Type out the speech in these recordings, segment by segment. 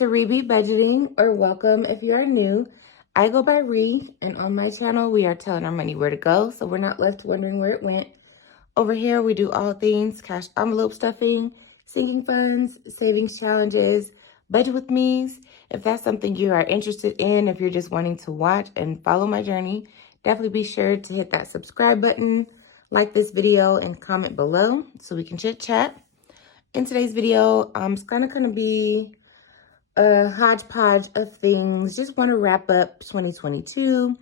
to Rebe Budgeting, or welcome if you are new. I go by Ree, and on my channel, we are telling our money where to go, so we're not left wondering where it went. Over here, we do all things cash envelope stuffing, sinking funds, savings challenges, budget with me's. If that's something you are interested in, if you're just wanting to watch and follow my journey, definitely be sure to hit that subscribe button, like this video, and comment below so we can chit chat. In today's video, it's kind of going to be a hodgepodge of things. Just want to wrap up 2022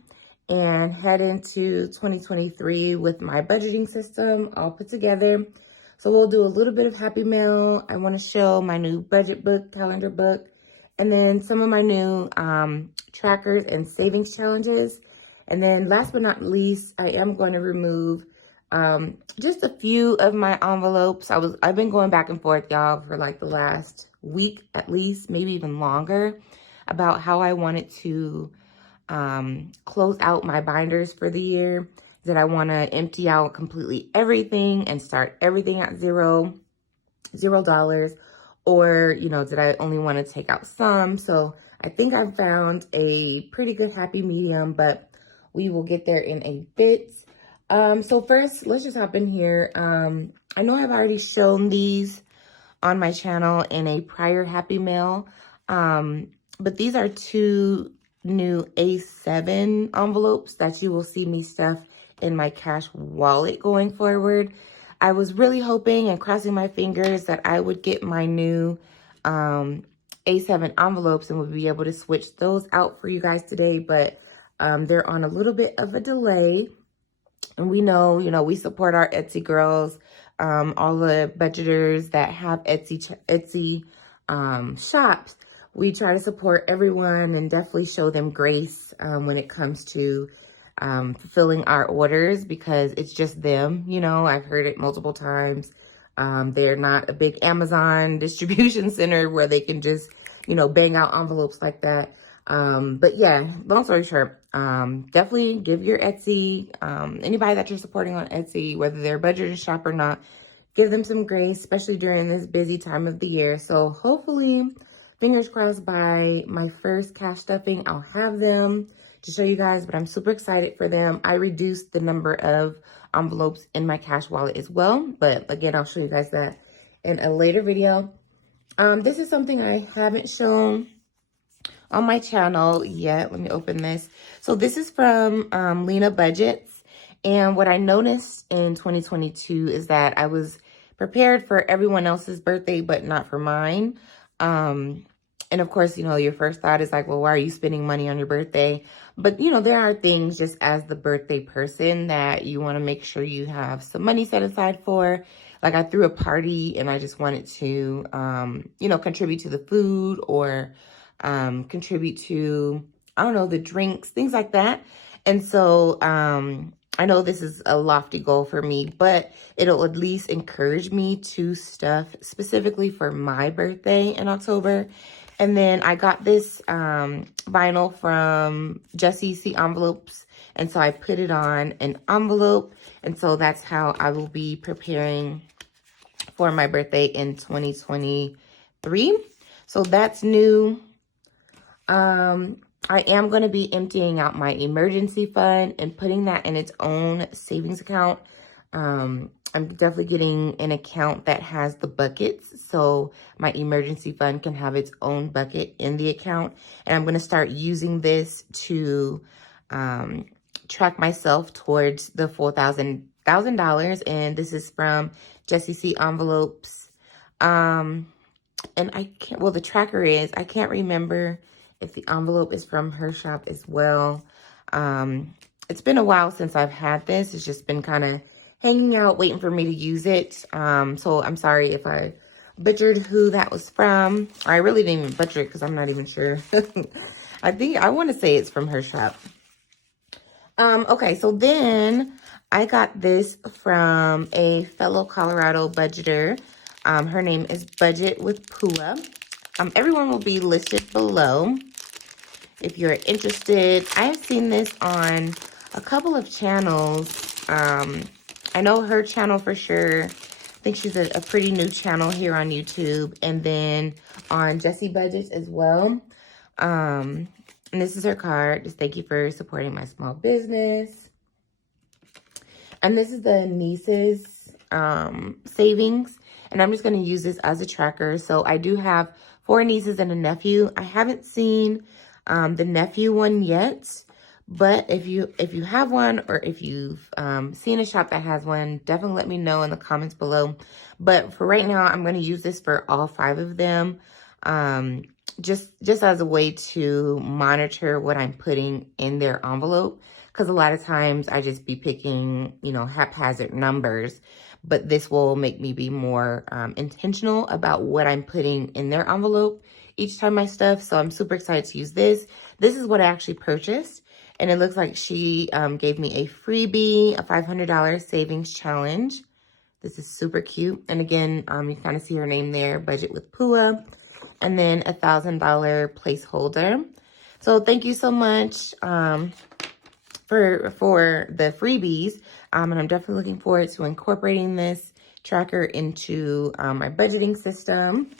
and head into 2023 with my budgeting system all put together. So we'll do a little bit of Happy Mail. I want to show my new budget book, calendar book, and then some of my new trackers and savings challenges. And then last but not least, I am going to remove just a few of my envelopes. I've been going back and forth, y'all, for like the last week at least, maybe even longer, about how I wanted to close out my binders for the year. That I want to empty out completely everything and start everything at $0, or, you know, did I only want to take out some? So I think I found a pretty good happy medium, but we will get there in a bit. So first, let's just hop in here. I know I've already shown these on my channel in a prior Happy Mail, but these are two new A7 envelopes that you will see me stuff in my cash wallet going forward. I was really hoping and crossing my fingers that I would get my new A7 envelopes and would be able to switch those out for you guys today, but they're on a little bit of a delay. And we know, you know, we support our Etsy girls, all the budgeters that have Etsy shops. We try to support everyone and definitely show them grace when it comes to fulfilling our orders, because it's just them, you know. I've heard it multiple times. They're not a big Amazon distribution center where they can just, you know, bang out envelopes like that. But yeah, long story short, definitely give your Etsy, anybody that you're supporting on Etsy, whether they're a budget shop or not, give them some grace, especially during this busy time of the year. So hopefully, fingers crossed, by my first cash stuffing, I'll have them to show you guys, but I'm super excited for them. I reduced the number of envelopes in my cash wallet as well, but again, I'll show you guys that in a later video. This is something I haven't shown on my channel yet. Let me open this. So this is from Lena Budgets. And what I noticed in 2022 is that I was prepared for everyone else's birthday, but not for mine. And of course, you know, your first thought is like, well, why are you spending money on your birthday? But, you know, there are things just as the birthday person that you want to make sure you have some money set aside for. Like I threw a party and I just wanted to, you know, contribute to the food, or contribute to, I don't know, the drinks, things like that. And so I know this is a lofty goal for me, but it'll at least encourage me to stuff specifically for my birthday in October. And then I got this vinyl from Just EC Envelopes, and so I put it on an envelope, and so that's how I will be preparing for my birthday in 2023. So that's new. I am going to be emptying out my emergency fund and putting that in its own savings account. I'm definitely getting an account that has the buckets, so my emergency fund can have its own bucket in the account. And I'm going to start using this to track myself towards the $4,000. And this is from Just EC Envelopes. And I can't, well, the tracker is, I can't remember if the envelope is from her shop as well. It's been a while since I've had this. It's just been kind of hanging out, waiting for me to use it. So I'm sorry if I butchered who that was from. I really didn't even butcher it because I'm not even sure. I want to say it's from her shop. Okay, so then I got this from a fellow Colorado budgeter. Her name is Budget with Pua. Everyone will be listed below if you're interested. I have seen this on a couple of channels. I know her channel for sure. I think she's a pretty new channel here on YouTube, and then on Jessie Budgets as well. And this is her card. Just thank you for supporting my small business. And this is the niece's savings. And I'm just going to use this as a tracker. So I do have 4 nieces and a nephew. I haven't seen the nephew one yet. But if you have one, or if you've seen a shop that has one, definitely let me know in the comments below. But for right now, I'm going to use this for all 5 of them. Just as a way to monitor what I'm putting in their envelope. Because a lot of times I just be picking, you know, haphazard numbers. But this will make me be more intentional about what I'm putting in their envelope each time I stuff. So I'm super excited to use this. This is what I actually purchased. And it looks like she gave me a freebie, a $500 savings challenge. This is super cute. And again, you kind of see her name there, Budget with Pua. And then a $1,000 placeholder. So thank you so much for the freebies. And I'm definitely looking forward to incorporating this tracker into my budgeting system.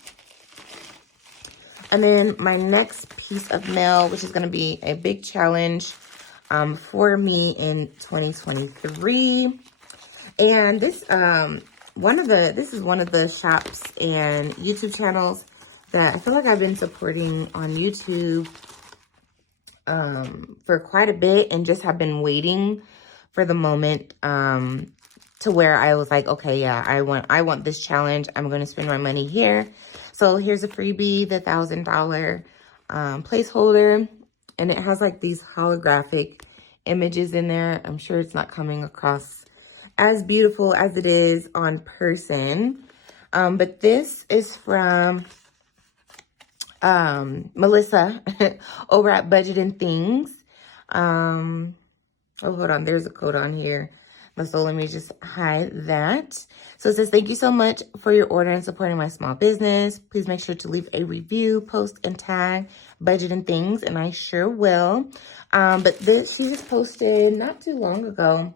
And then my next piece of mail, which is going to be a big challenge for me in 2023. And this this is one of the shops and YouTube channels that I feel like I've been supporting on YouTube for quite a bit, and just have been waiting for the moment to where I was like, okay, yeah, I want this challenge. I'm going to spend my money here. So here's a freebie, the $1,000 placeholder, and it has like these holographic images in there. I'm sure it's not coming across as beautiful as it is on person. But this is from Melissa over at Budget and Things. Oh, hold on. There's a code on here. So let me just hide that. So it says, thank you so much for your order and supporting my small business. Please make sure to leave a review, post, and tag Budget and Things, and I sure will. But she just posted not too long ago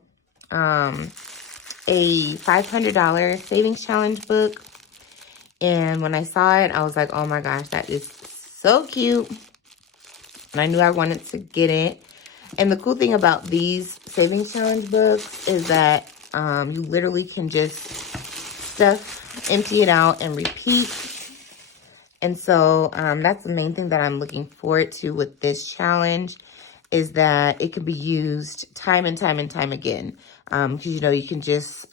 a $500 savings challenge book. And when I saw it, I was like, oh my gosh, that is so cute. And I knew I wanted to get it. And the cool thing about these savings challenge books is that you literally can just stuff, empty it out, and repeat. And so that's the main thing that I'm looking forward to with this challenge, is that it can be used time and time and time again. Because, you know, you can just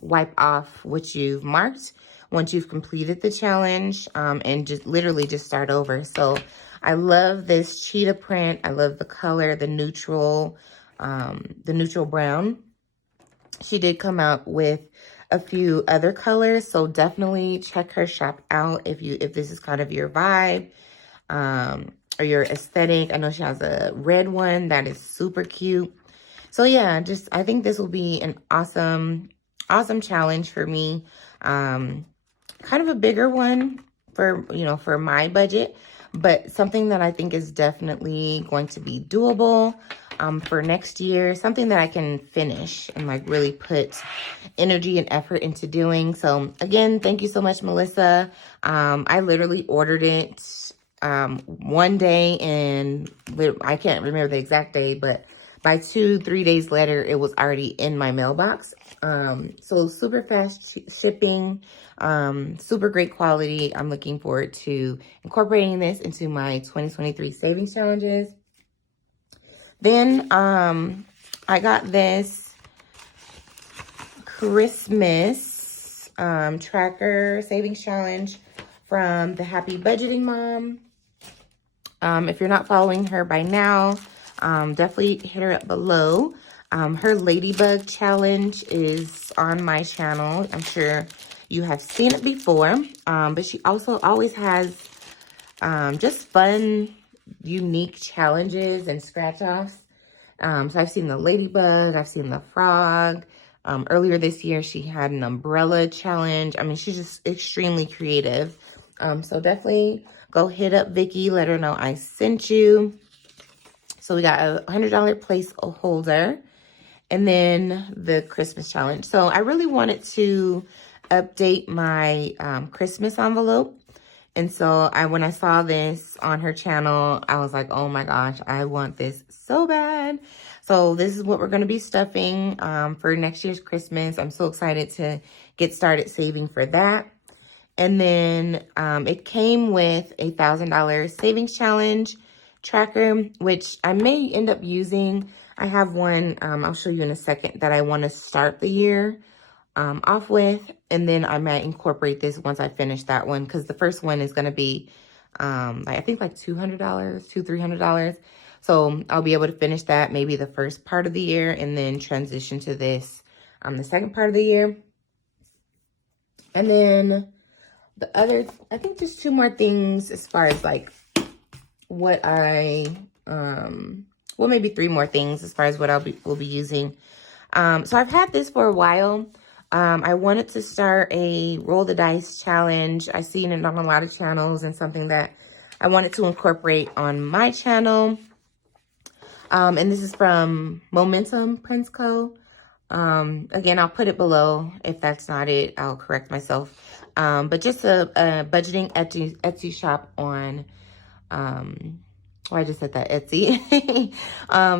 wipe off what you've marked once you've completed the challenge, and just literally just start over. So I love this cheetah print. I love the color, the neutral brown. She did come out with a few other colors, so definitely check her shop out if this is kind of your vibe or your aesthetic. I know she has a red one that is super cute. So yeah, I think this will be an awesome challenge for me. Kind of a bigger one for my budget, but something that I think is definitely going to be doable for next year. Something that I can finish and like really put energy and effort into doing. So again, thank you so much, Melissa. I literally ordered it one day, and I can't remember the exact day, but by 2-3 days later, it was already in my mailbox. So super fast shipping, super great quality. I'm looking forward to incorporating this into my 2023 savings challenges. Then I got this Christmas tracker savings challenge from the Happy Budgeting Mom. If you're not following her by now, definitely hit her up below. Her Ladybug challenge is on my channel. I'm sure you have seen it before. But she also always has just fun, unique challenges and scratch-offs. So I've seen the Ladybug. I've seen the frog. Earlier this year, she had an umbrella challenge. I mean, she's just extremely creative. So definitely go hit up Vicky. Let her know I sent you. So we got a $100 placeholder, and then the Christmas challenge. So I really wanted to update my Christmas envelope. And so when I saw this on her channel, I was like, oh my gosh, I want this so bad. So this is what we're going to be stuffing for next year's Christmas. I'm so excited to get started saving for that. And then it came with a $1,000 savings challenge tracker, which I may end up using. I have one, I'll show you in a second, that I want to start the year off with, and then I might incorporate this once I finish that one, because the first one is going to be I think like $200, $300. So I'll be able to finish that maybe the first part of the year and then transition to this the second part of the year. And then the other, I think just two more things as far as like what I well, maybe three more things as far as what we'll be using. So I've had this for a while. I wanted to start a roll the dice challenge. I've seen it on a lot of channels and something that I wanted to incorporate on my channel. And this is from Momentum Prints Co. Again, I'll put it below. If that's not it, I'll correct myself. But just a budgeting Etsy shop on, I just said that, Etsy.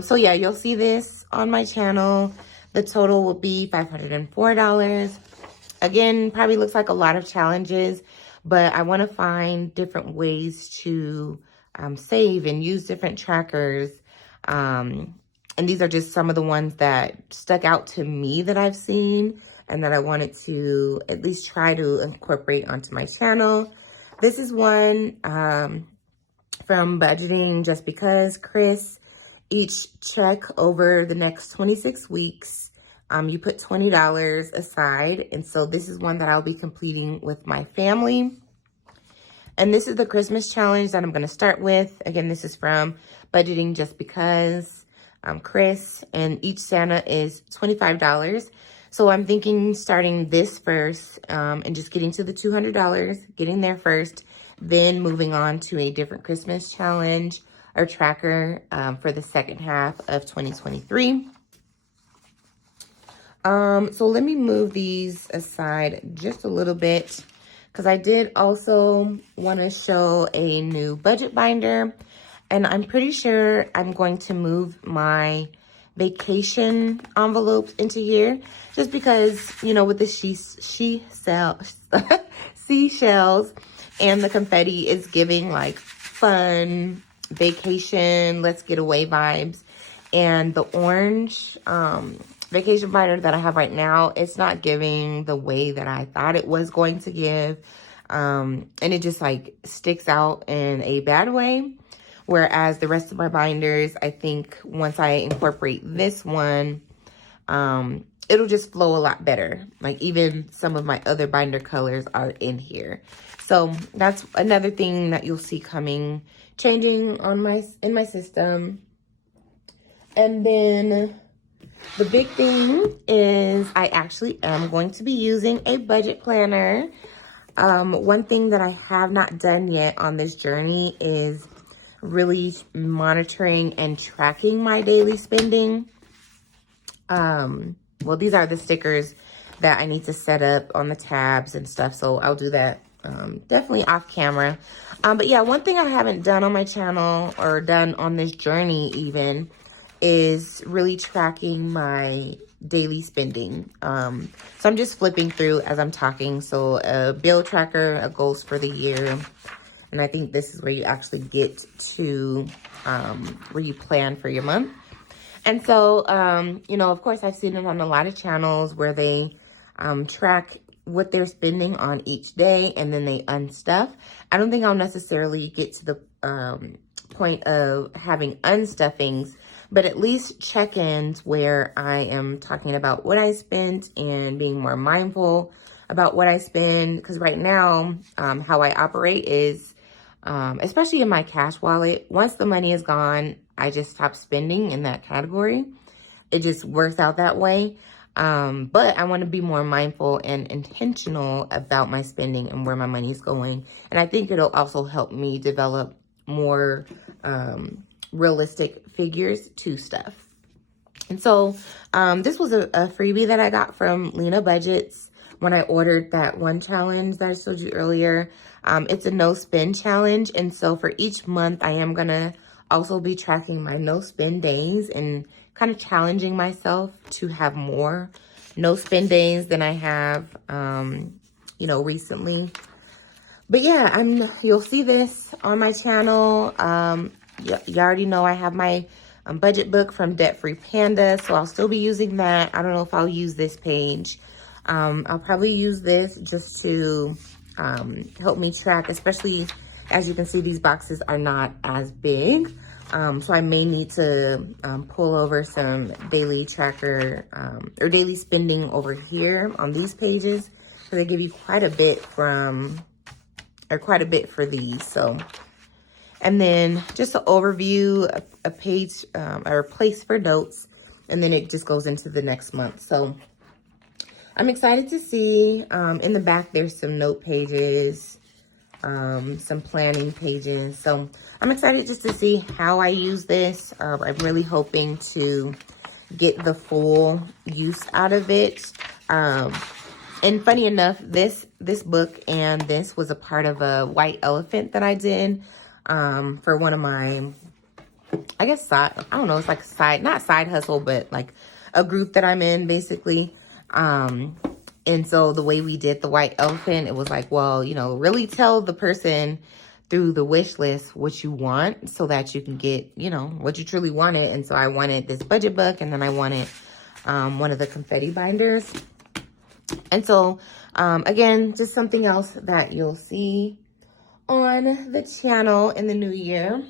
So yeah, you'll see this on my channel. The total will be $504. Again, probably looks like a lot of challenges, but I want to find different ways to save and use different trackers. And these are just some of the ones that stuck out to me that I've seen and that I wanted to at least try to incorporate onto my channel. This is one from Budgeting Just Because, Chris. Each check over the next 26 weeks, you put $20 aside. And so this is one that I'll be completing with my family. And this is the Christmas challenge that I'm going to start with. Again, this is from Budgeting Just Because, Chris. And each Santa is $25. So I'm thinking starting this first and just getting to the $200, getting there first, then moving on to a different Christmas challenge or tracker for the second half of 2023. So let me move these aside just a little bit, because I did also want to show a new budget binder, and I'm pretty sure I'm going to move my vacation envelopes into here, just because, you know, with the seashells and the confetti is giving like fun vacation, let's get away vibes. And the orange vacation binder that I have right now, it's not giving the way that I thought it was going to give. And it just like sticks out in a bad way. Whereas the rest of my binders, I think once I incorporate this one, it'll just flow a lot better. Like even some of my other binder colors are in here. So that's another thing that you'll see changing on in my system. And then the big thing is I actually am going to be using a budget planner. One thing that I have not done yet on this journey is really monitoring and tracking my daily spending. Well, these are the stickers that I need to set up on the tabs and stuff, so I'll do that definitely off camera. But yeah, one thing I haven't done on my channel or done on this journey even is really tracking my daily spending. So I'm just flipping through as I'm talking. So a bill tracker, a goals for the year. And I think this is where you actually get to where you plan for your month. And so, you know, of course, I've seen it on a lot of channels where they track what they're spending on each day and then they unstuff. I don't think I'll necessarily get to the point of having unstuffings, but at least check-ins where I am talking about what I spent and being more mindful about what I spend. Because right now, how I operate is, especially in my cash wallet, once the money is gone, I just stop spending in that category. It just works out that way. But I want to be more mindful and intentional about my spending and where my money is going. And I think it'll also help me develop more realistic figures to stuff. And so this was a freebie that I got from Lena Budgets. when I ordered that one challenge that I showed you earlier. It's a no spin challenge. And so for each month, I am going to also be tracking my no spin days and kind of challenging myself to have more no spin days than I have, you know, recently. But yeah, you'll see this on my channel. You already know I have my budget book from Debt Free Panda, so I'll still be using that. I don't know if I'll use this page. I'll probably use this just to help me track, especially as you can see, these boxes are not as big. So I may need to pull over some daily tracker or daily spending over here on these pages. So they give you quite a bit for these. So, and then just an overview, a page or a place for notes, and then it just goes into the next month. So I'm excited to see. In the back, there's some note pages, some planning pages. So I'm excited just to see how I use this. I'm really hoping to get the full use out of it. And funny enough, this book and this was a part of a white elephant that I did for one of my, I guess, I don't know, it's like not side hustle, but like a group that I'm in, basically. And so the way we did the white elephant, it was like, well, you know, really tell the person through the wish list what you want so that you can get, you know, what you truly wanted. And so I wanted this budget book, and then I wanted one of the confetti binders. And so, again, just something else that you'll see on the channel in the new year.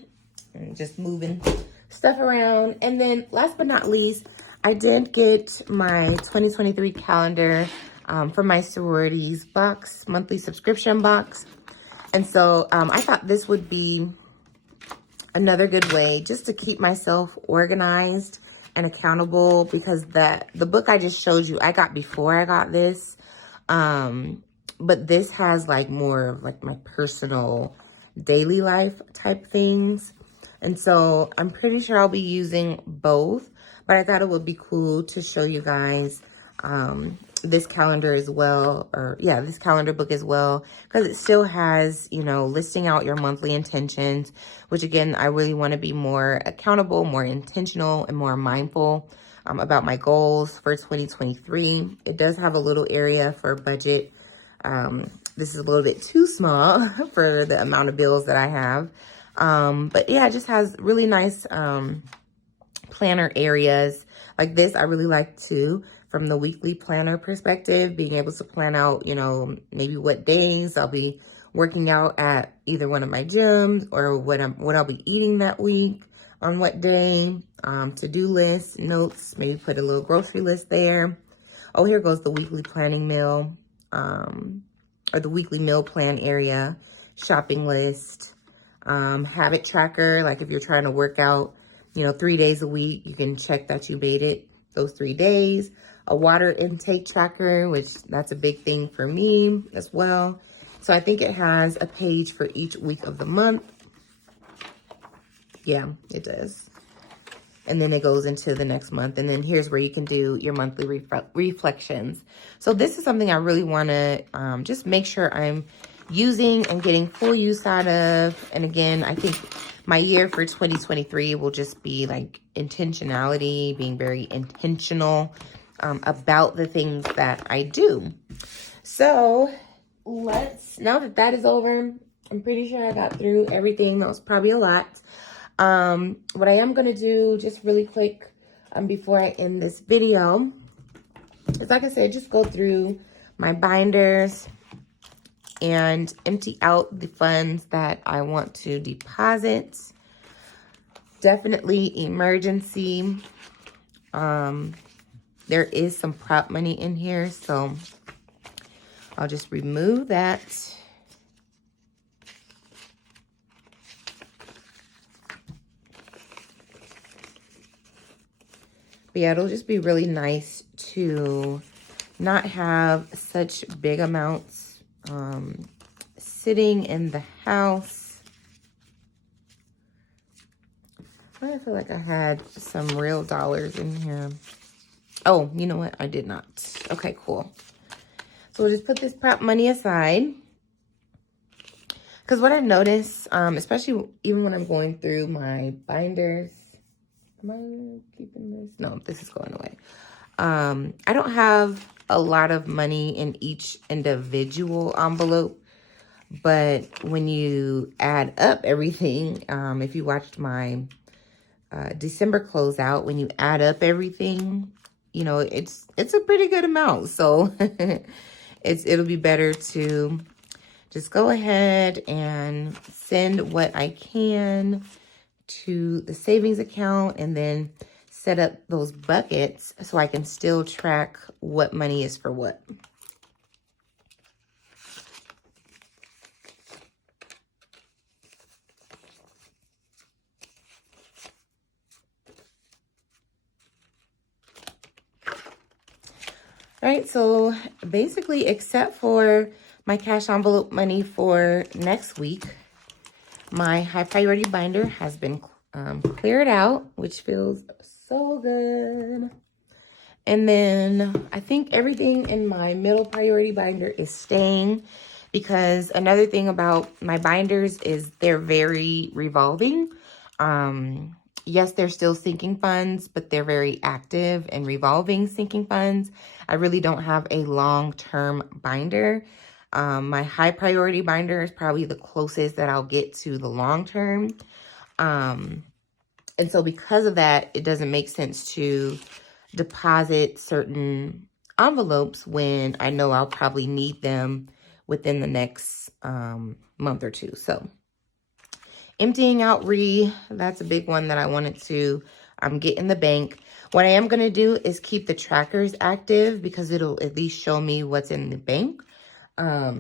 And just moving stuff around. And then last but not least, I did get my 2023 calendar from my sororities box, monthly subscription box. And so I thought this would be another good way just to keep myself organized and accountable, because the book I just showed you, I got before I got this. But this has like more of like my personal daily life type things. And so I'm pretty sure I'll be using both, but I thought it would be cool to show you guys this calendar as well, or yeah, this calendar book as well, because it still has, you know, listing out your monthly intentions, which again, I really want to be more accountable, more intentional, and more mindful about my goals for 2023. It does have a little area for budget. This is a little bit too small for the amount of bills that I have. But yeah, it just has really nice planner areas. Like this, I really like too, from the weekly planner perspective, being able to plan out, you know, maybe what days I'll be working out at either one of my gyms, or what I'll be eating that week on what day, to-do lists, notes, maybe put a little grocery list there. Oh, here goes the weekly planning meal, or the weekly meal plan area, shopping list, habit tracker. Like if you're trying to work out, you know, 3 days a week, you can check that you made it those 3 days. A water intake tracker, which that's a big thing for me as well. So I think it has a page for each week of the month. Yeah, it does. And then it goes into the next month. And then here's where you can do your monthly reflections. So this is something I really want to just make sure I'm using and getting full use out of. And again, I think my year for 2023 will just be like intentionality, being very intentional about the things that I do. So now that that is over, I'm pretty sure I got through everything. That was probably a lot. What I am going to do just really quick before I end this video is, like I said, just go through my binders and empty out the funds that I want to deposit. Definitely emergency. There is some prop money in here, so I'll just remove that. But yeah, it'll just be really nice to not have such big amounts sitting in the house. I feel like I had some real dollars in here. Oh, you know what? I did not. Okay, cool. So we'll just put this prop money aside. Because what I've noticed, especially even when I'm going through my binders, am I keeping this? No, this is going away. I don't have a lot of money in each individual envelope, but when you add up everything, if you watched my December closeout, when you add up everything, you know, it's a pretty good amount. So it'll be better to just go ahead and send what I can to the savings account and then set up those buckets so I can still track what money is for what. All right, so basically, except for my cash envelope money for next week, my high priority binder has been cleared out, which feels so good. And then I think everything in my middle priority binder is staying, because another thing about my binders is they're very revolving. Yes, they're still sinking funds, but they're very active and revolving sinking funds. I really don't have a long-term binder. My high priority binder is probably the closest that I'll get to the long-term. And so because of that, it doesn't make sense to deposit certain envelopes when I know I'll probably need them within the next month or two. So emptying out that's a big one that I wanted to get in the bank. What I am going to do is keep the trackers active because it'll at least show me what's in the bank. I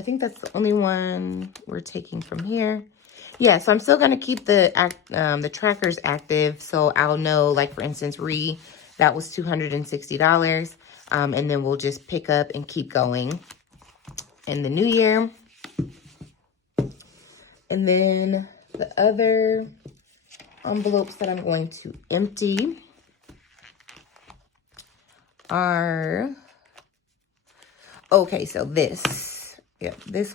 think that's the only one we're taking from here. Yeah, so I'm still going to keep the trackers active, so I'll know, like, for instance, that was $260, and then we'll just pick up and keep going in the new year. And then the other envelopes that I'm going to empty are, okay, so this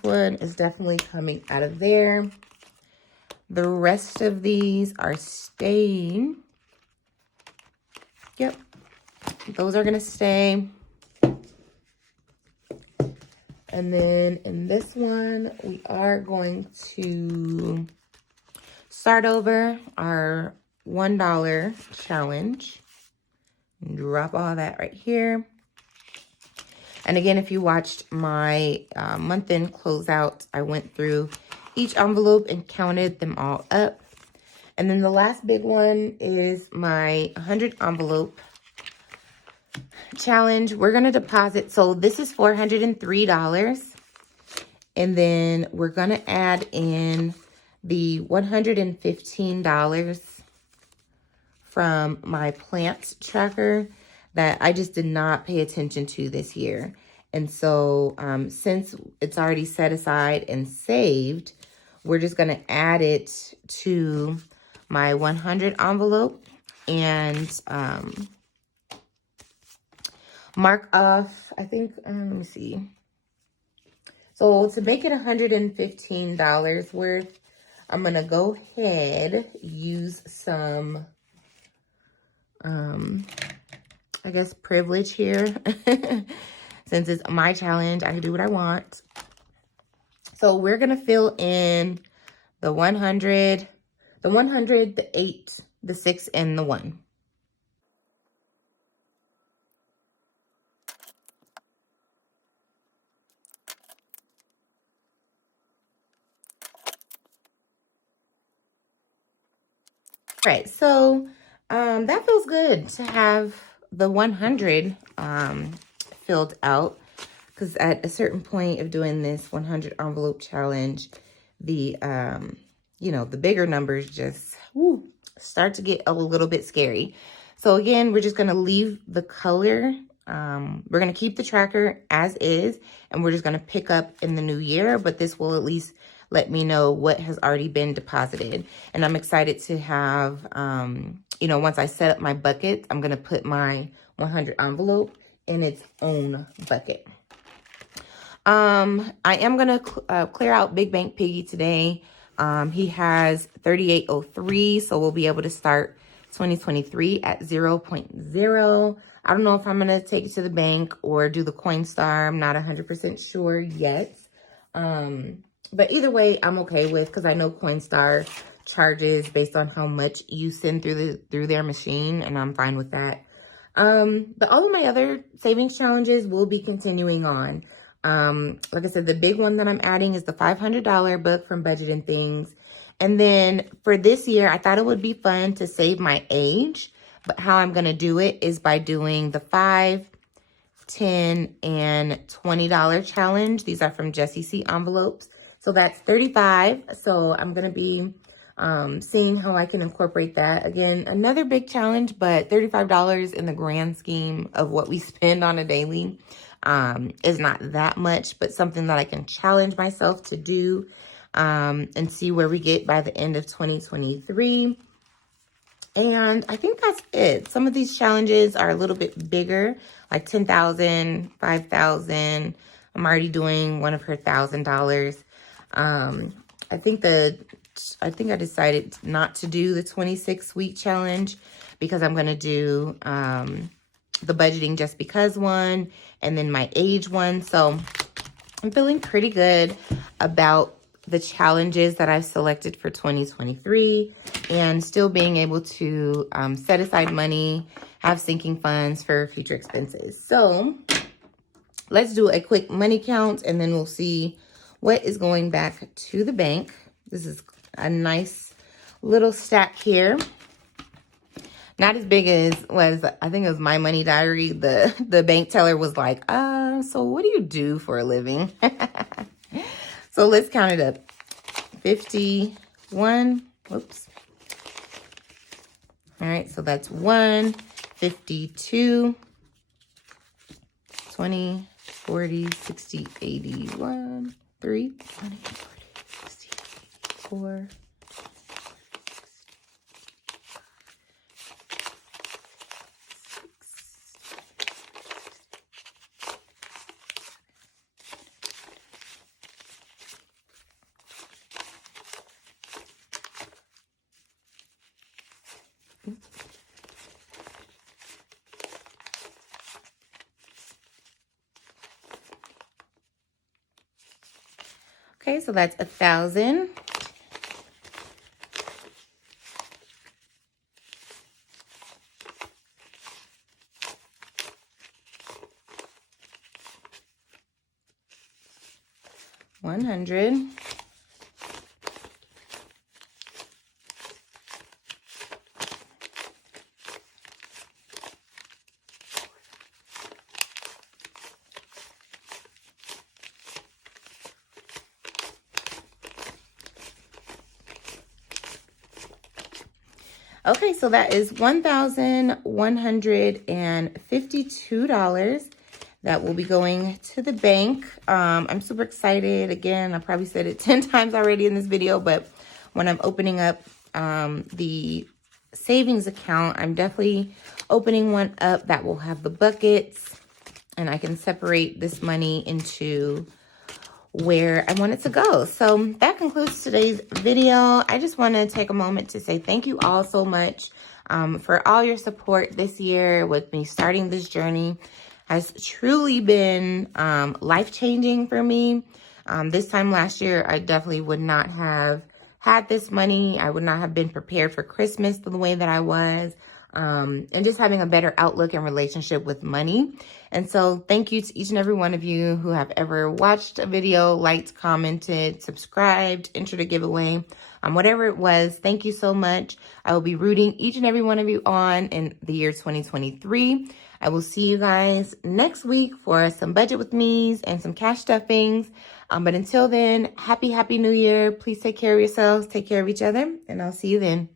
one is definitely coming out of there. The rest of these are staying. Yep, those are gonna stay. And then in this one, we are going to start over our $1 challenge. Drop all that right here. And again, if you watched my month-end closeout, I went through each envelope and counted them all up. And then the last big one is my 100 envelope challenge. We're going to deposit. So this is $403. And then we're going to add in the $115 from my plants tracker that I just did not pay attention to this year. And so since it's already set aside and saved, we're just going to add it to my 100 envelope and mark off, I think, let me see. So to make it $115 worth, I'm going to go ahead, use some, I guess, privilege here. Since it's my challenge, I can do what I want. So we're going to fill in the 100, the 8, the 6, and the 1. All right, so that feels good to have the 100 filled out, because at a certain point of doing this 100 envelope challenge, the you know, the bigger numbers just start to get a little bit scary. So again, we're just going to leave the color. We're going to keep the tracker as is, and we're just going to pick up in the new year, but this will at least let me know what has already been deposited. And I'm excited to have, you know, once I set up my bucket, I'm going to put my 100 envelope in its own bucket. I am going to clear out Big Bank Piggy today. He has 3803, so we'll be able to start 2023 at 0.0. I don't know if I'm going to take it to the bank or do the Coinstar. I'm not 100% sure yet. But either way, I'm okay with, because I know Coinstar charges based on how much you send through their machine, and I'm fine with that. But all of my other savings challenges will be continuing on. Like I said, the big one that I'm adding is the $500 book from Budget and Things. And then for this year, I thought it would be fun to save my age, but how I'm going to do it is by doing the $5, $10, and $20 challenge. These are from Jessie C envelopes. So that's $35. So I'm going to be seeing how I can incorporate that. Again, another big challenge, but $35 in the grand scheme of what we spend on a daily is not that much, but something that I can challenge myself to do and see where we get by the end of 2023. And I think that's it. Some of these challenges are a little bit bigger, like 10,000, 5,000. I'm already doing one of her $1,000. I think I decided not to do the 26-week challenge because I'm going to do the budgeting just because one and then my age one. So I'm feeling pretty good about the challenges that I've selected for 2023 and still being able to set aside money, have sinking funds for future expenses. So let's do a quick money count and then we'll see what is going back to the bank. This is a nice little stack here. Not as big as was, I think it was My Money Diary. The bank teller was like, so what do you do for a living? So let's count it up. 51. Whoops. All right, so that's 1, 52, 20, 40, 60, 81, 3, 20, 40, 60, 84. Okay, so that's 1,000. $100. Okay, so that is $1,152 that will be going to the bank. I'm super excited. Again, I probably said it 10 times already in this video, but when I'm opening up the savings account, I'm definitely opening one up that will have the buckets, and I can separate this money into where I want it to go. So that concludes today's video. I just want to take a moment to say thank you all so much for all your support this year with me starting this journey. Has truly been life-changing for me. This time last year, I definitely would not have had this money. I would not have been prepared for Christmas the way that I was. And just having a better outlook and relationship with money. And so thank you to each and every one of you who have ever watched a video, liked, commented, subscribed, entered a giveaway, whatever it was. Thank you so much. I will be rooting each and every one of you on in the year 2023. I will see you guys next week for some budget with me's and some cash stuffings. But until then, happy New Year. Please take care of yourselves, take care of each other, and I'll see you then.